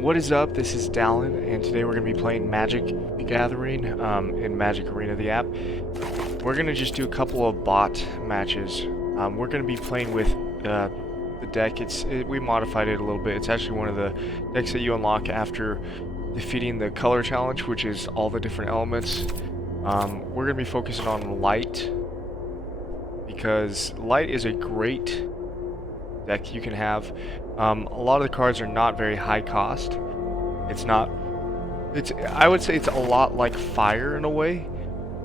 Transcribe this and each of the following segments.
What is up? This is Dallin, and today we're going to be playing Magic the Gathering in Magic Arena, the app. We're going to just do a couple of bot matches. We're going to be playing with the deck. We modified it a little bit. It's actually one of the decks that you unlock after defeating the color challenge, which is all the different elements. We're going to be focusing on light, because light is a great deck you can have. A lot of the cards are not very high cost. I would say it's a lot like fire in a way.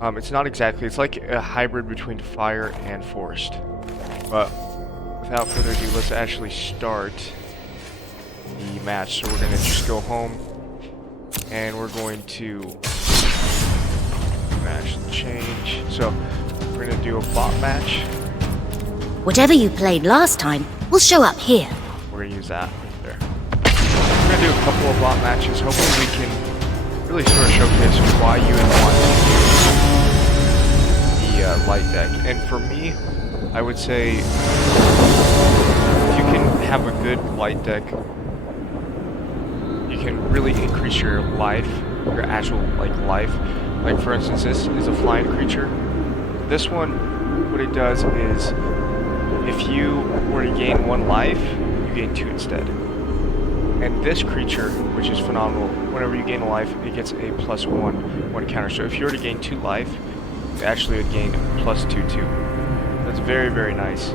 It's not exactly, it's like a hybrid between fire and forest. But without further ado, let's actually start the match. So we're going to just go home and we're going to match change. So we're going to do a bot match. Whatever you played last time will show up here. We're going to use that right there. We're going to do a couple of bot matches. Hopefully we can really sort of showcase why you would want to use the light deck. And for me, I would say if you can have a good light deck, you can really increase your life, your actual life. Like for instance, this is a flying creature. This one, what it does is, if you were to gain 1 life, you gain 2 instead. And this creature, which is phenomenal, whenever you gain a life, it gets a +1 counter. So if you were to gain 2 life, you actually would gain +2/2. That's very, very nice.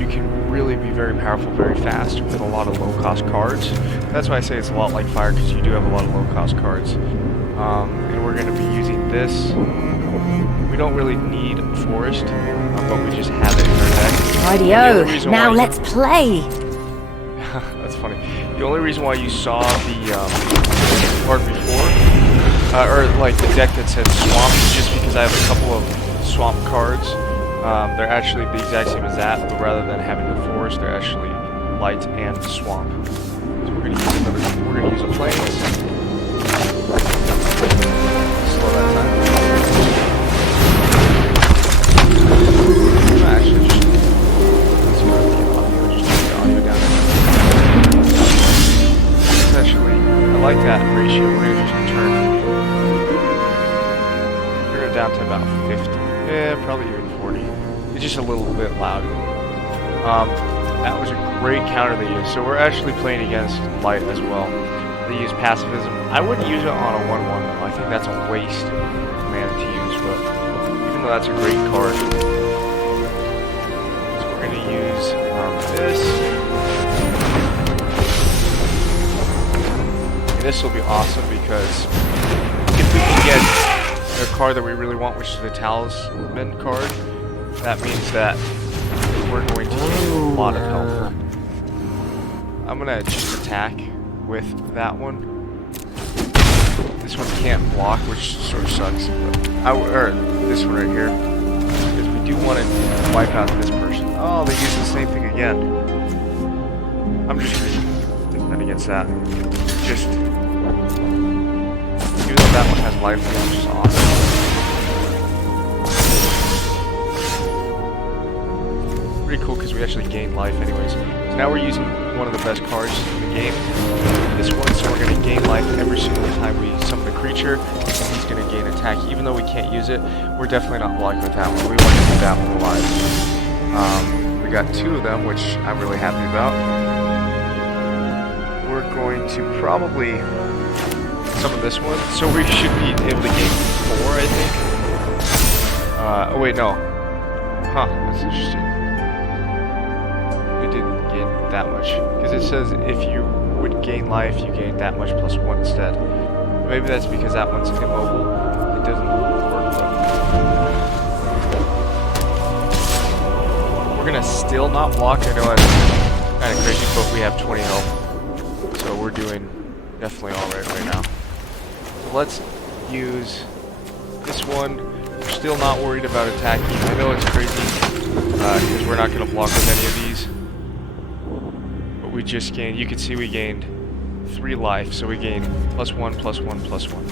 You can really be very powerful very fast with a lot of low-cost cards. That's why I say it's a lot like fire, because you do have a lot of low-cost cards. And we're going to be using this. We don't really need forest, but we just have it in our deck. Rightio, now let's play! That's funny. The only reason why you saw the card before, or like the deck that said swamp, is just because I have a couple of swamp cards. They're actually the exact same as that, but rather than having the forest, they're actually light and swamp. So we're gonna use a plains. Slow that time. Actually, let's go with the audio. Just turn the audio down. It's actually, I like that ratio. We're gonna just turn it down to about 50. Yeah, probably even 40. It's just a little bit loud. That was a great counter they used. So we're actually playing against light as well. They use pacifism. I wouldn't use it on a 1/1 though. I think that's a waste of mana to use, but even though that's a great card. So we're going to use this. And this will be awesome because if we can get a card that we really want, which is the Talisman card, that means that we're going to gain a lot of health. I'm going to just attack with that one. This one can't block, which sort of sucks. Or this one right here, because we do want to wipe out this person. Oh, they use the same thing again. I'm just going to defend against that. Just, even though that one has life, which is awesome. Pretty cool because we actually gain life anyways. So now we're using one of the best cards in the game, this one, so we're going to gain life every single time we summon a creature, and he's going to gain attack. Even though we can't use it, we're definitely not blocking with that one. We want to keep that one alive. We got 2 of them, which I'm really happy about. We're going to probably summon this one, so we should be able to gain 4, I think. Oh wait, no. Huh, that's interesting. We didn't gain that much, because it says if you would gain life, you gain that much +1 instead. Maybe that's because that one's immobile. It doesn't work, but we're gonna still not block. I know that's kind of crazy, but we have 20 health, so we're doing definitely all right now. So let's use this one. We're still not worried about attacking. I know it's crazy because we're not gonna block with any of these. We just gained, you can see we gained 3 life, so we gained +1, +1, +1.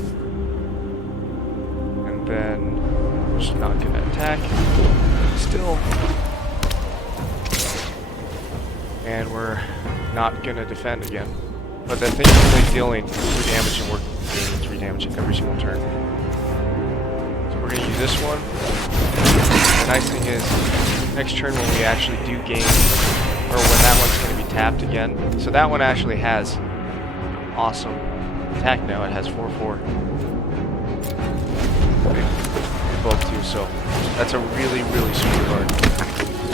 And then we're just not gonna attack still. and we're not gonna defend again. But the thing is only dealing 3 damage, and we're gaining 3 damage every single turn. So we're gonna use this one. The nice thing is, next turn when we actually do gain, or when that one's gonna be tapped again. So that one actually has awesome attack now. It has 4/4. Both do, so that's a really, really sweet card.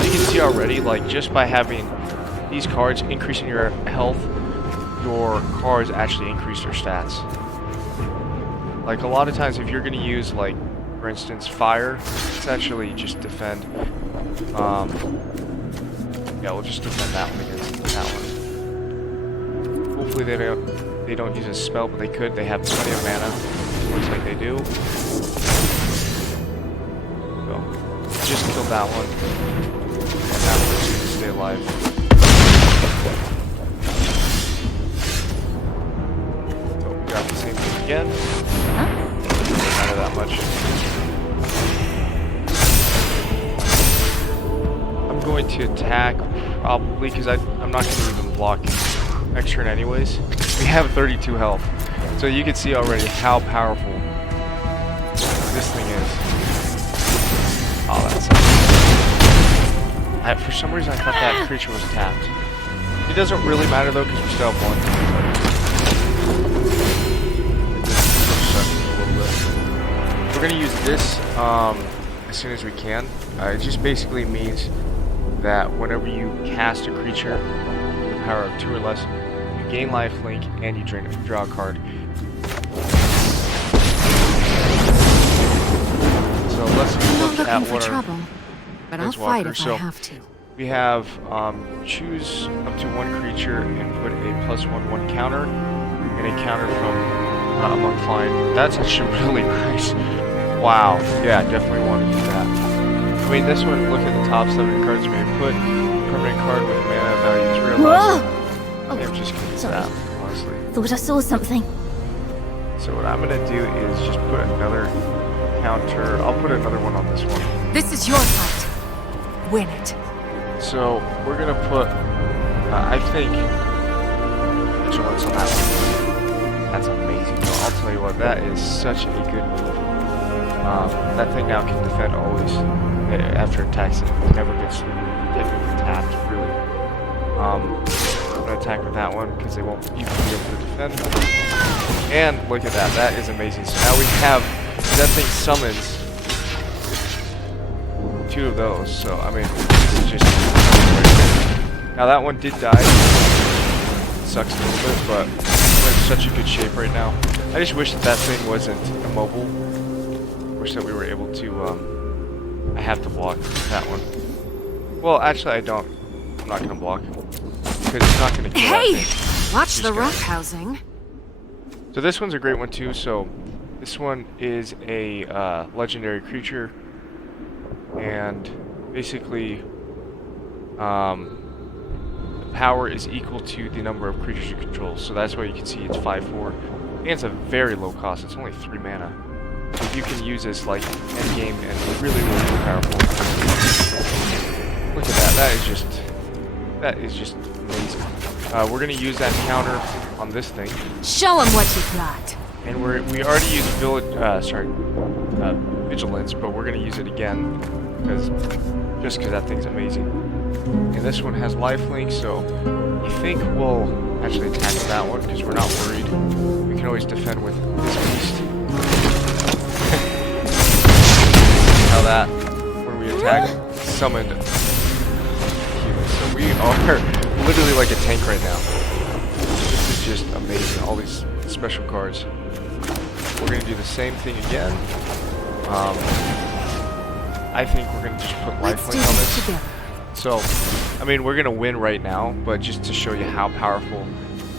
You can see already, like, just by having these cards increasing your health, your cards actually increase their stats. Like, a lot of times if you're going to use, like, for instance, fire, it's actually just defend. Yeah, we'll just defend that one against that one. Hopefully they don't use a spell, but they could. They have plenty of mana. Looks like they do. So, just killed that one. And that one's going to stay alive. So, we got the same thing again. Doesn't matter that much. I'm going to attack, probably, because I'm not going to even block next turn anyways. We have 32 health. So you can see already how powerful this thing is. Oh, that sucks. For some reason I thought that creature was tapped. It doesn't really matter though, because we still have one. We're going to use this as soon as we can. It just basically means that whenever you cast a creature with a power of 2 or less, you gain lifelink and you draw a card. So let's look at what our but I'll fight if I have to. We have choose up to 1 creature and put a +1/1 counter and a counter from among flying. That's actually really nice. Wow. Yeah, definitely want to use that. I mean, this one, look at the top 7 cards you may put. Permanent card with mana value 3 or less. I'm just going to use that, honestly. Thought I saw something. So what I'm going to do is just put another counter. I'll put another one on this one. This is your fight. Win it. So we're going to put, I think, vigilance on that one. That's amazing. Though. I'll tell you what, that is such a good move. That thing now can defend always. After it attacks, it never gets technically tapped, really. I'm going to attack with that one because they won't even be able to defend. And look at that, that is amazing. So now we have, that thing summons 2 of those. So, I mean, this is just great. Now that one did die. It sucks a little bit, but we're in such a good shape right now. I just wish that that thing wasn't immobile. Wish that we were able to, I have to block that one. Well, actually I don't. I'm not going to block. Because it's not going to kill that thing. Watch the roughhousing. So this one's a great one too. So this one is a legendary creature. And basically, the power is equal to the number of creatures you control. So that's why you can see it's 5/4. And it's a very low cost. It's only 3 mana. So you can use this like end game and really, really powerful. Look at that. That is just amazing. We're gonna use that counter on this thing. Show him what you got. And we already used vigilance, but we're gonna use it again because that thing's amazing. And this one has lifelink, so you think we'll actually attack with that one because we're not worried. We can always defend with this beast. How that, when we attack, summoned humans. So we are literally like a tank right now. This is just amazing, all these special cards. We're going to do the same thing again. I think we're going to just put lifelink on this. So, I mean, we're going to win right now, but just to show you how powerful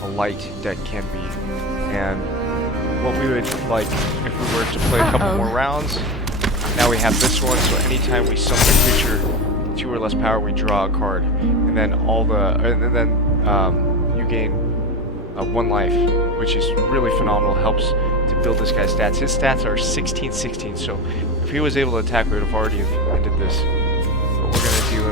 a light deck can be. And what we would like if we were to play a couple more rounds. Now we have this one, so anytime we summon a creature 2 or less power, we draw a card, and then you gain 1 life, which is really phenomenal. Helps to build this guy's stats. His stats are 16/16, so if he was able to attack, we would have already ended this. But we're gonna do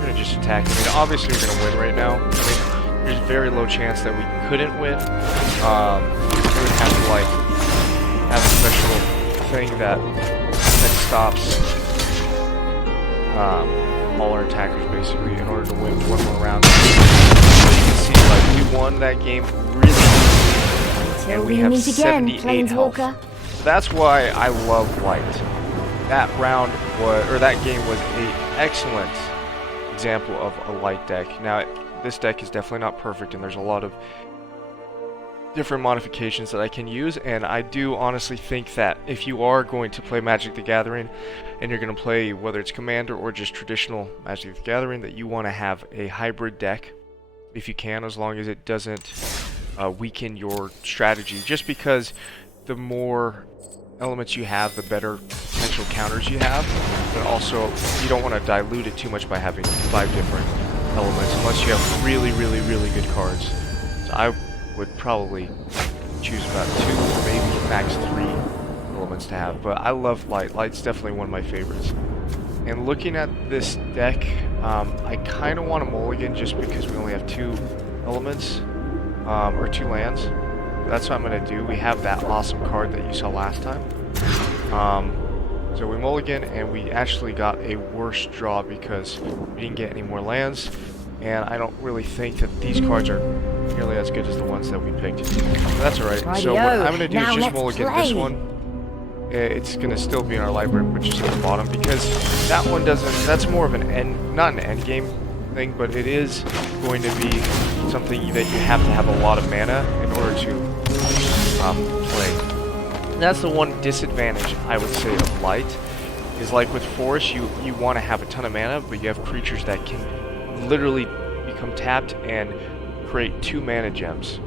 we're gonna just attack. I mean, obviously we're gonna win right now. I mean, there's a very low chance that we couldn't win. We would have to like have a special thing that stops all our attackers basically in order to win one more round. So you can see, like, we won that game really easily, and we have 78 health. So that's why I love light. That round was, or that game was an excellent example of a light deck. Now, this deck is definitely not perfect, and there's a lot of different modifications that I can use, and I do honestly think that if you are going to play Magic the Gathering and you're going to play whether it's Commander or just traditional Magic the Gathering, that you want to have a hybrid deck if you can, as long as it doesn't weaken your strategy, just because the more elements you have, the better potential counters you have, but also you don't want to dilute it too much by having 5 different elements unless you have really good cards. So I would probably choose about 2 or maybe max 3 elements to have, but I love light. Light's definitely one of my favorites. And looking at this deck, I kind of want a mulligan just because we only have 2 elements, or 2 lands. That's what I'm going to do. We have that awesome card that you saw last time. So we mulligan, and we actually got a worse draw because we didn't get any more lands, and I don't really think that these cards are nearly as good as the ones that we picked. But that's alright. So what I'm going to do is just mulligan this one. It's going to still be in our library, but just at the bottom, because that one doesn't, that's more of an end, not an end game thing, but it is going to be something that you have to have a lot of mana in order to play. That's the one disadvantage, I would say, of light, is like with forest, you want to have a ton of mana, but you have creatures that can literally become tapped and create 2 mana gems.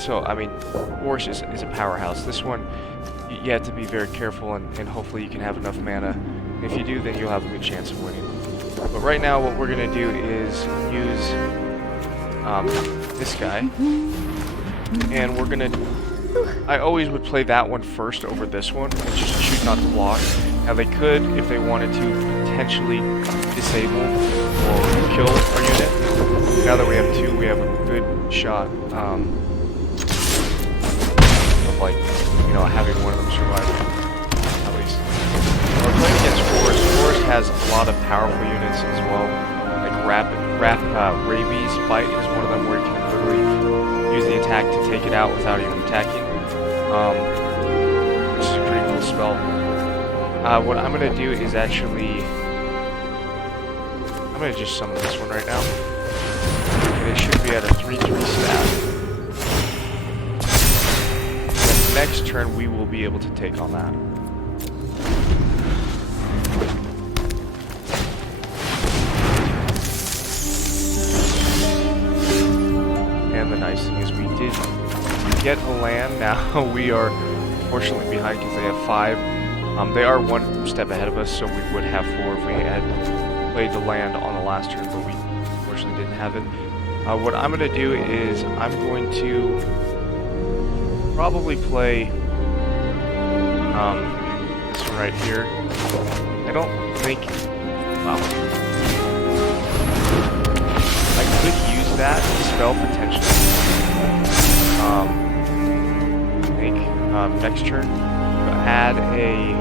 So, I mean, forest is a powerhouse. This one, you have to be very careful, and hopefully you can have enough mana. And if you do, then you'll have a good chance of winning. But right now, what we're going to do is use this guy, and we're going to... I always would play that one first over this one, and just choose not to block. Now they could, if they wanted to, potentially disable or kill our unit. Now that we have 2, we have a good shot of, like, you know, having one of them survive, at least. We're playing against Forest. Forest has a lot of powerful units as well. Like Rabies Bite is one of them where you can literally use the attack to take it out without even attacking. Which is a pretty cool spell. What I'm going to do is actually... I'm going to just summon this one right now. And it should be at a 3/3 stat. And next turn we will be able to take on that. And the nice thing is we did get a land. Now we are unfortunately behind because they have 5. They are 1 step ahead of us, so we would have 4 if we had played the land on the last turn, but we unfortunately didn't have it. What I'm going to do is I'm going to probably play this one right here. I don't think... Wow. I could use that spell potentially. Next turn, add a,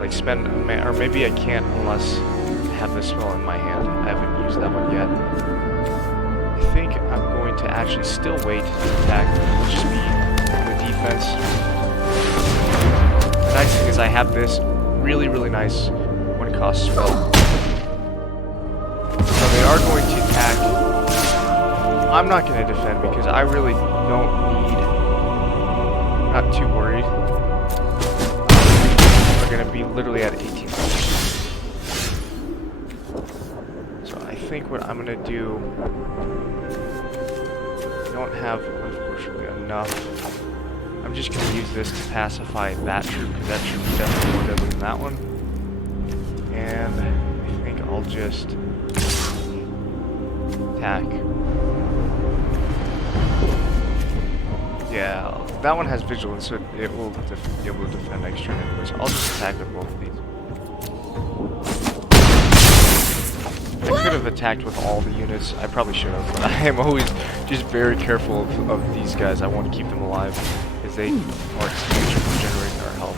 like, spend a mana, or maybe I can't unless I have this spell in my hand. I haven't used that one yet. I think I'm going to actually still wait to attack, just be the defense. The nice thing is I have this really nice 1-cost spell. So they are going to attack. I'm not going to defend because I really don't need... Not too worried. We're going to be literally at 18. So I think what I'm going to do... I don't have, unfortunately, enough. I'm just going to use this to pacify that troop, because that troop is definitely more deadly than that one. And I think I'll just attack. Yeah, that one has vigilance, so it will be able to defend next turn anyways. I'll just attack with both of these. I could have attacked with all the units. I probably should have, but I am always just very careful of these guys. I want to keep them alive because they are huge for generating our health.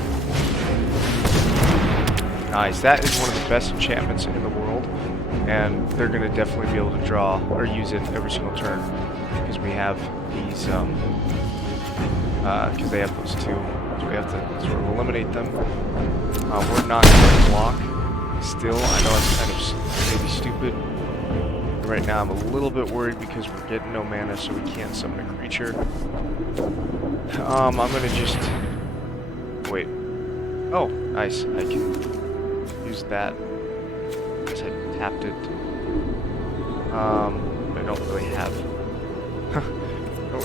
Nice. That is one of the best enchantments in the world, and they're going to definitely be able to draw or use it every single turn because we have these, because they have those two. So we have to sort of eliminate them. We're not going to block. Still, I know it's kind of maybe stupid. Right now I'm a little bit worried because we're getting no mana, so we can't summon a creature. I'm gonna just wait. Oh, nice. I can use that. Guess I tapped it. I don't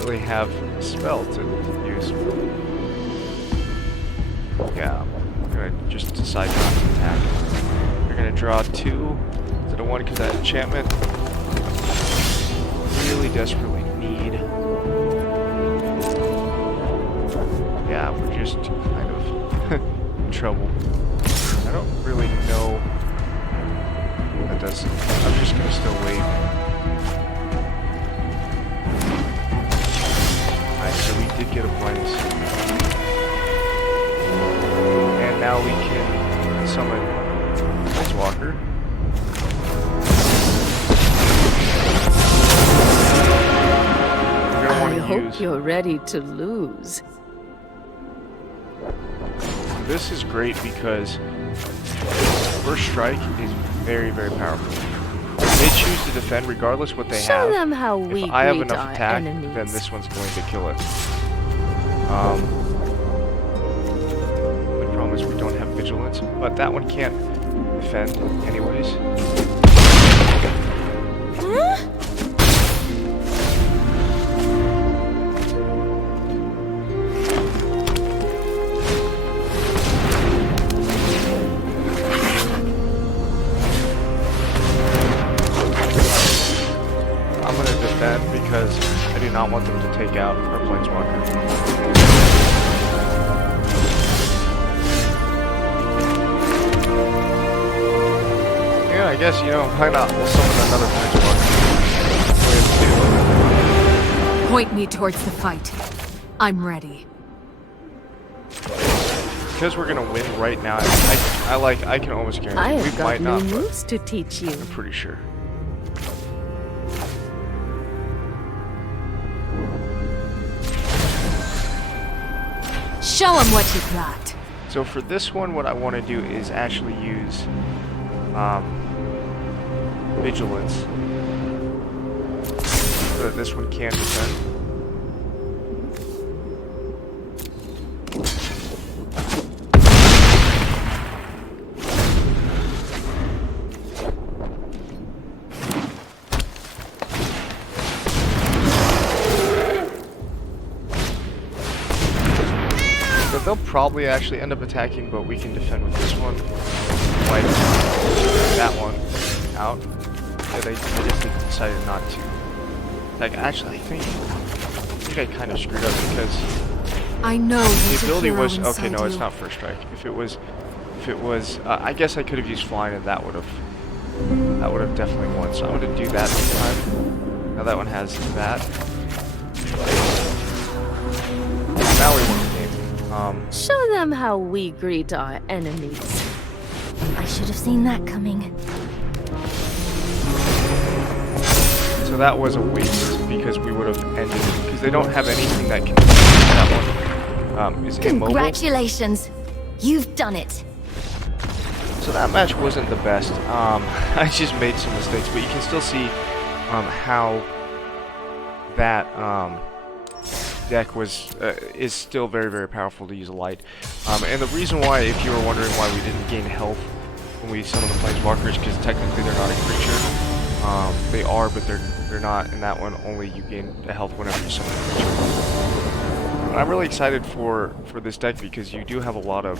really have a spell to use. Yeah, I'm gonna just decide not to attack. We're gonna draw 2 instead of 1 because that enchantment really desperately need. Yeah, we're just kind of in trouble. I don't really know what that does. I'm just gonna still wait. Alright, so we did get a place. And now we can summon Planeswalker. I hope you're ready to lose. This is great because First Strike is very, very powerful. They choose to defend regardless what they have. Show them how we If I have greet enough our attack, enemies. then this one's going to kill it. The problem is we don't have vigilance, but that one can't defend anyways. I'm gonna defend because I do not want them to take out our Planeswalker. Yeah, I guess, you know, why not? We'll summon another Planeswalker. Point me towards the fight. I'm ready. Because we're gonna win right now, I can almost I guarantee we have got might new not, but moves to teach you. I'm pretty sure. Show them what you got. So for this one, what I want to do is actually use Vigilance so that this one can defend. So they'll probably actually end up attacking, but we can defend with this one. Wipe that one out. Yeah, they decided not to. Like, actually, I think I kind of screwed up because I know the ability was okay. No, it's not First Strike. If it was, I guess I could have used Flying, and that would have definitely won. So I'm gonna do that this time. Now that one has that. Now we won the game. Show them how we greet our enemies. I should have seen that coming. So that was a waste because we would have ended because they don't have anything that can. That one is immobile. Congratulations! You've done it! So that match wasn't the best. I just made some mistakes, but you can still see how that deck is still very, very powerful to use a light. And the reason why, if you were wondering why we didn't gain health when we summon the Planeswalkers, because technically they're not a creature. They are, but they're not. In that one, only you gain the health whenever you summon a creature. But I'm really excited for this deck because you do have a lot of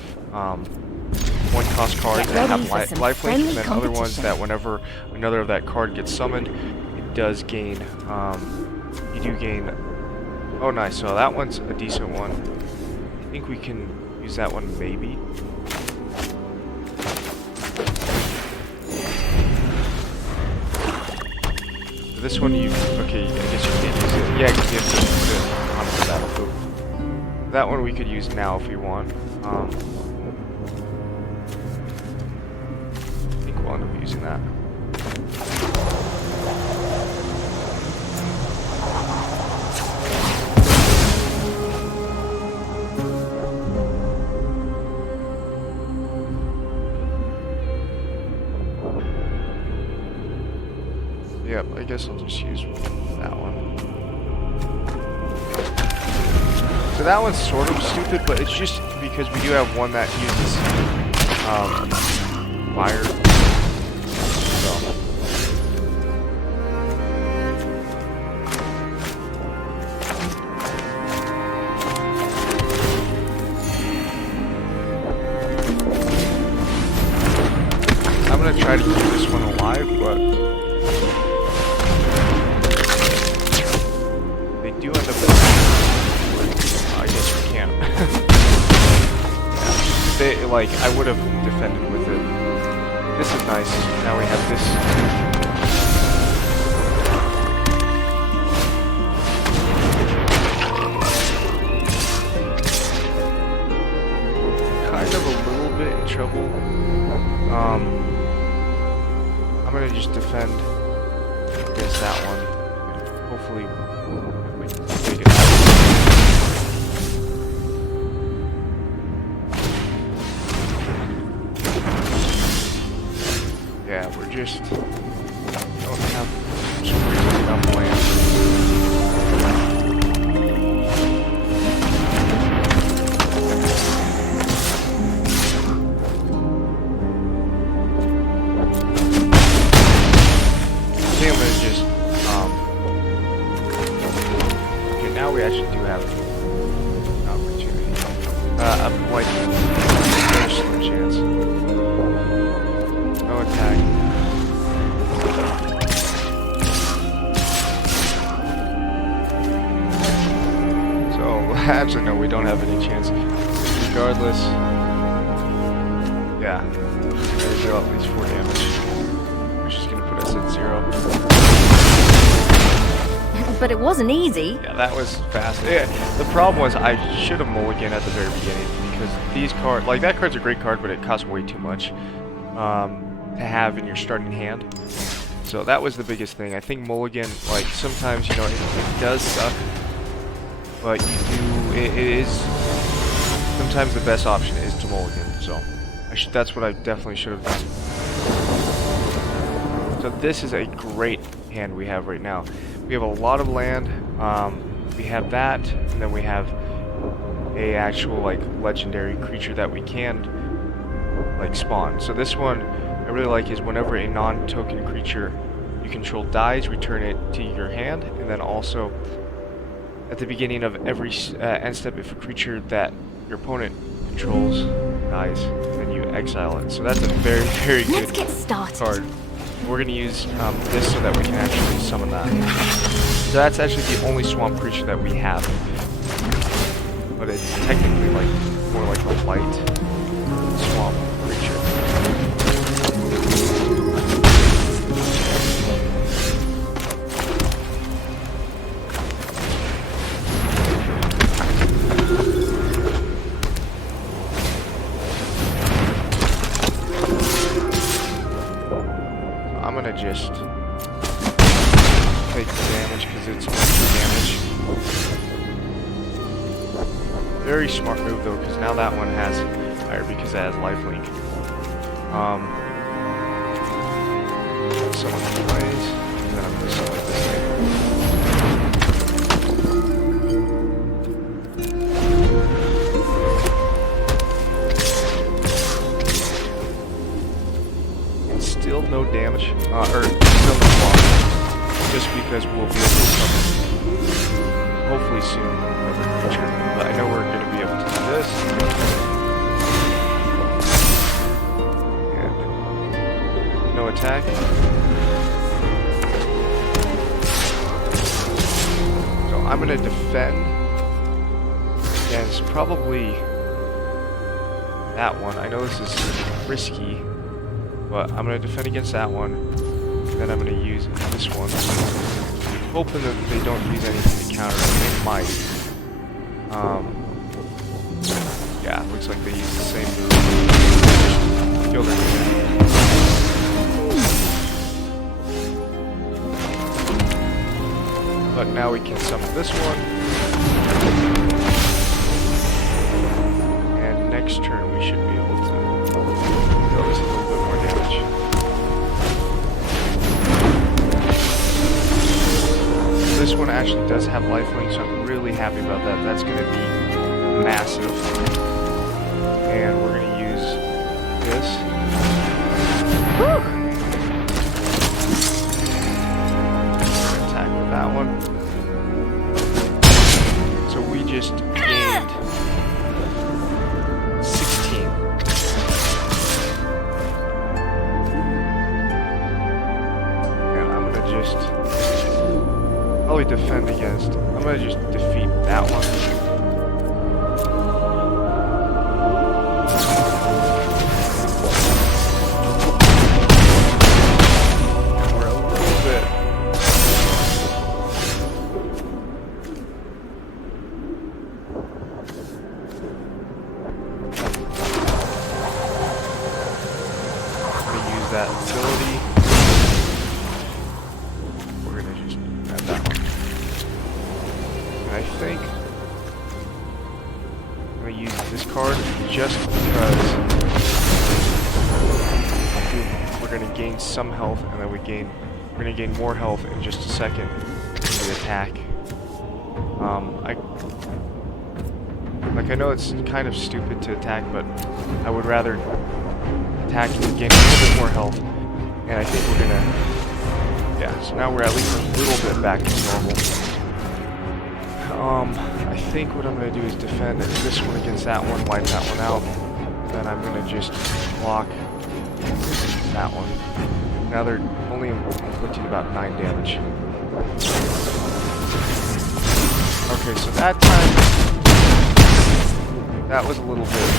one-cost cards that have lifelink, and then other ones that whenever another of that card gets summoned, it does gain. You do gain. Oh, nice. So that one's a decent one. I think we can use that one, maybe. this one you, okay, I guess you can't use it. Yeah, because you have to put it on the battlefield. That one we could use now if you want. I think we'll end up using that. Yep, I guess I'll just use that one. So that one's sort of stupid, but it's just because we do have one that uses fire. So. I'm gonna try to keep this one alive, but they do end up. I guess we can't. They, like, I would have defended with it. This is nice. Now we have this. Kind of a little bit in trouble. I'm gonna just defend against that one. Hopefully, we can make it happen. Yeah, we're just don't have enough land. I think I'm gonna just okay, now we actually do have an opportunity. I'm like very slim chance. No attack. So, actually, no, we don't have any chance. Regardless, yeah, there we go, at least 4 damage. Which is going to put us at 0. But it wasn't easy. Yeah, that was fast. Yeah, the problem was I should have mulliganed at the very beginning because these cards, like that card's a great card, but it costs way too much. To have in your starting hand. So that was the biggest thing. I think mulligan, like sometimes, you know, it does suck, but you do, it is, sometimes the best option is to mulligan. So that's what I definitely should have done. So this is a great hand we have right now. We have a lot of land. We have that, and then we have a actual like legendary creature that we can like spawn. So this one I really like is whenever a non-token creature you control dies, return it to your hand, and then also at the beginning of every end step, if a creature that your opponent controls dies, then you exile it. So that's a very, very Let's good get started. card. We're going to use this so that we can actually summon that. So that's actually the only swamp creature that we have. But it's technically like more like a light swamp creature. I'm gonna just take the damage because it's extra damage. Very smart move though, because now that one has fire because it has lifelink. Someone plays, and then I'm gonna select this thing. Still no damage, or still no block, just because we'll be able to summon, hopefully soon, another creature. But I know we're going to be able to do this. And no attack. So I'm going to defend against probably that one. I know this is risky, but I'm going to defend against that one. Then I'm going to use this one. hoping that they don't use anything to counter it. They might. Yeah, looks like they use the same move. Kill their unit. But now we can summon this one. And next turn we should be able to deal this a little bit more damage. This one actually does have lifelink, so I'm really happy about that. That's going to be massive. And we're going to use this. Attack with that one. So we just gained 16. And I'm going to just probably defend against. I'm going to just defeat that one. That ability. We're gonna just grab that one. And I think I'm gonna use this card just because we're gonna gain some health, and then we're gonna gain more health in just a second when we attack. I know it's kind of stupid to attack, but I would rather attack and gain a little bit more health, and I think we're gonna, yeah, so now we're at least a little bit back to normal. I think what I'm gonna do is defend this one against that one, wipe that one out, then I'm gonna just block that one. Now they're only inflicting about 9 damage. Okay, so that time, that was a little bit,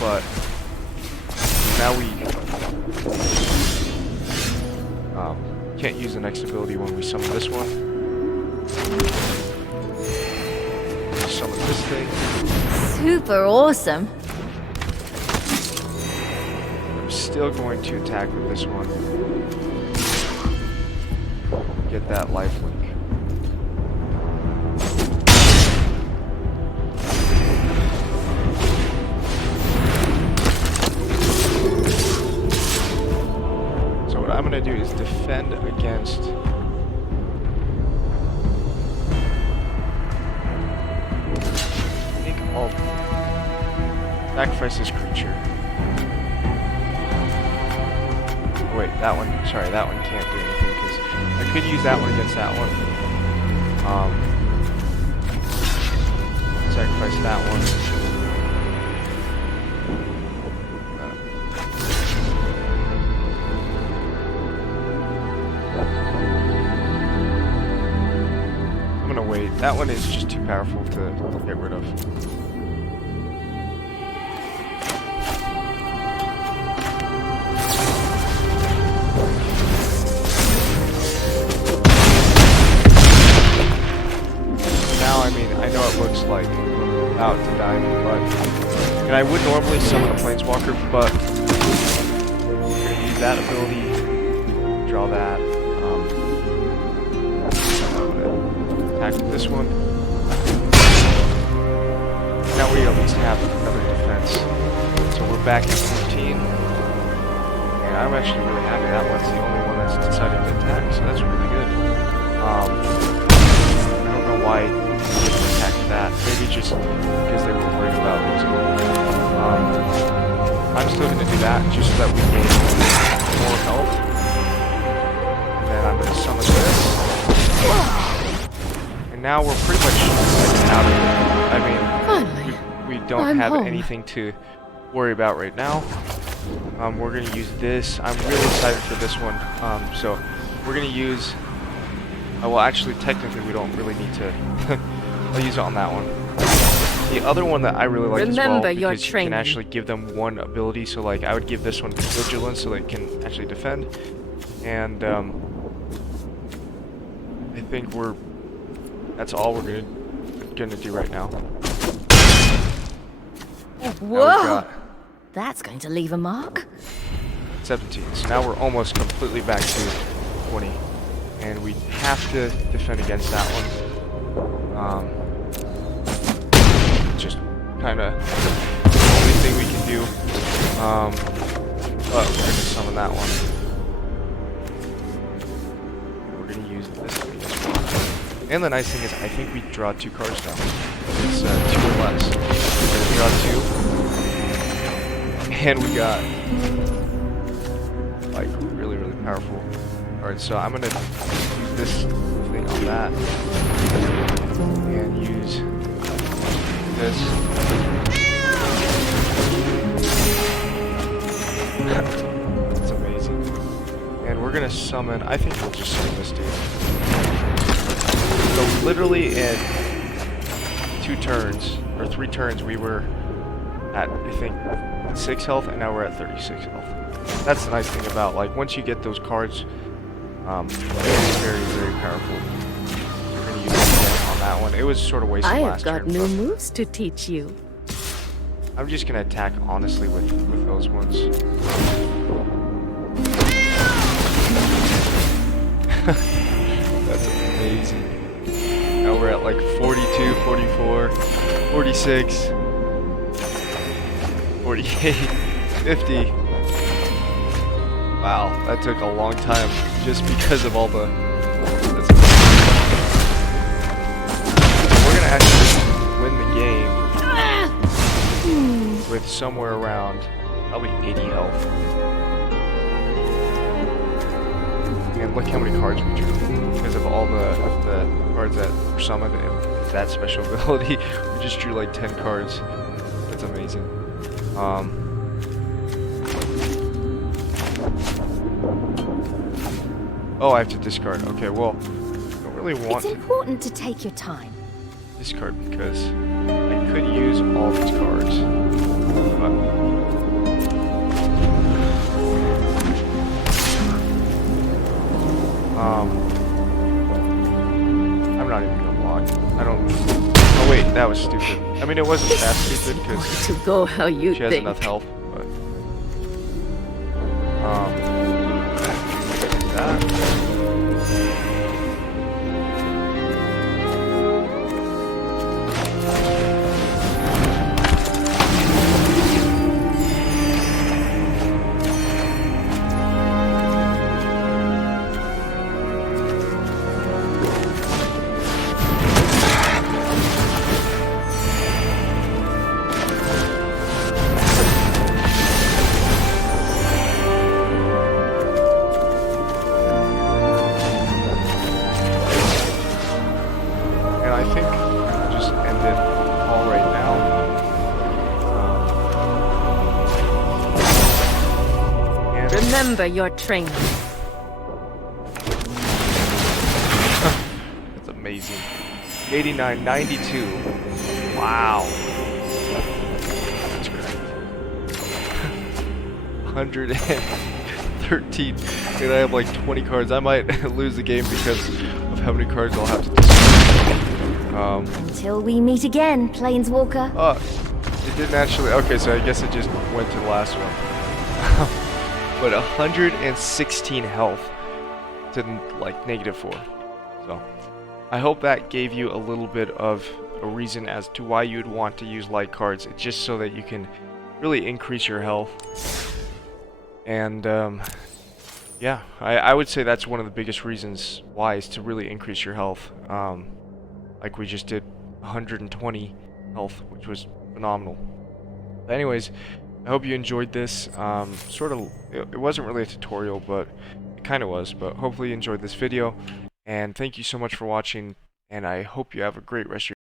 but now we can't use the next ability when we summon this one. Summon this thing. Super awesome. I'm still going to attack with this one. Get that lifelink. I'm gonna do is defend against I think I'll sacrifice this creature. Oh, wait, that one, sorry, that one can't do anything because I could use that one against that one. Sacrifice that one. That one is just too powerful to get rid of. Now, I mean, I know it looks like I'm about to die, but... And I would normally summon a Planeswalker, but... I'm gonna use that ability, draw that, attack with this one. Now we at least have another defense. So we're back at 15. And I'm actually really happy that one's the only one that's decided to attack, so that's really good. I don't know why they didn't attack that. Maybe just because they were worried about losing. I'm still going to do that just so that we gain more health. And then I'm going to summon this. Now we're pretty much out of it. I mean, we don't have anything to worry about right now. We're going to use this. I'm really excited for this one. So we're going to use... well, actually, technically, we don't really need to... I'll use it on that one. The other one that I really like as well, because you can actually give them one ability. So, like, I would give this one Vigilance so they can actually defend. And, I think that's all we're gonna do right now. Now we've Whoa! got That's going to leave a mark. 17. So now we're almost completely back to 20. And we have to defend against that one. Just kind of the only thing we can do. But we're going to summon that one. We're going to use this thing as well. And the nice thing is, I think we draw 2 cards now. It's 2 or less. We're going to draw 2. And we got like really powerful cards. So I'm gonna use this thing on that and use this. That's amazing. And we're gonna summon, I think we'll just summon this dude. So literally in 2 turns or 3 turns we were at, I think, 6 health, and now we're at 36 health. That's the nice thing about, like, once you get those cards, it's very powerful. We're gonna use it on that one. It was sort of wasted I have last got turn. new But moves to teach you. I'm just gonna attack honestly with those ones. That's amazing. Now we're at like 42, 44, 46. 48, 50. Wow, that took a long time just because of all the... That's we're gonna actually win the game with somewhere around probably 80 health. And look how many cards we drew because of all the cards that were summoned and that special ability. We just drew like 10 cards. That's amazing. Oh, I have to discard. Okay, well, I don't really want It's to important to take your time. discard because I could use all these cards. But I'm not even gonna block. I don't. Oh wait, that was stupid. I mean, it wasn't that stupid because To go how you she has think. enough health, but that. Remember your training. That's amazing. 89, 92. Wow. That's great. 113. And I have like 20 cards. I might lose the game because of how many cards I'll have to discard. Until we meet again, Planeswalker. It didn't actually. Okay, so I guess it just went to the last one. But 116 health to like -4. So I hope that gave you a little bit of a reason as to why you'd want to use light cards. It's just so that you can really increase your health. And yeah, I would say that's one of the biggest reasons why, is to really increase your health. Like we just did 120 health, which was phenomenal. But anyways, I hope you enjoyed this. It wasn't really a tutorial, but it kind of was. But hopefully you enjoyed this video. And thank you so much for watching. And I hope you have a great rest of your